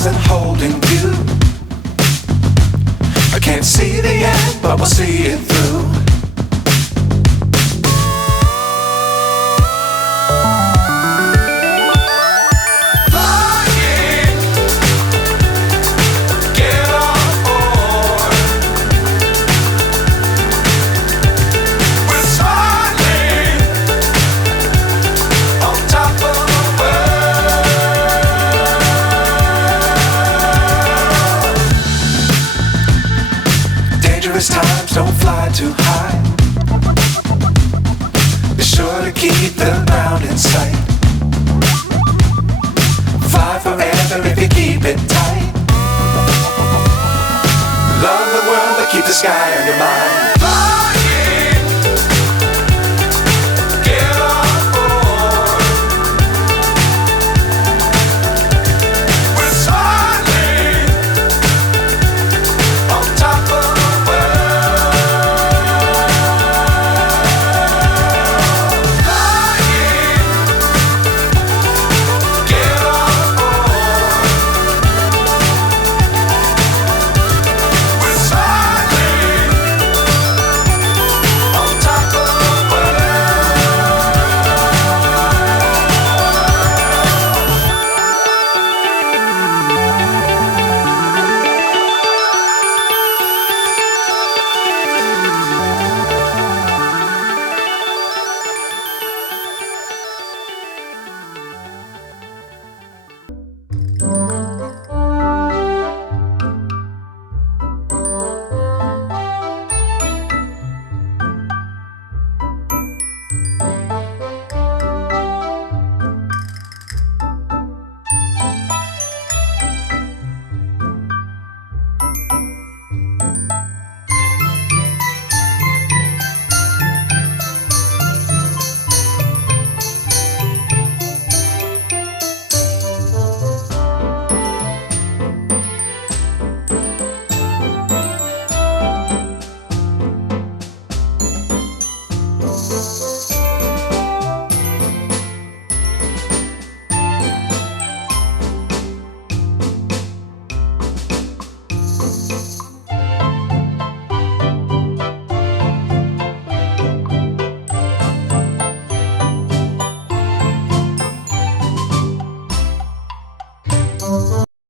stars and holding you. I can't see the end, but we'll see it through. Times don't fly too high. Be sure to keep the ground in sight. Fly forever if you keep it tight. Love the world but keep the sky on your mind.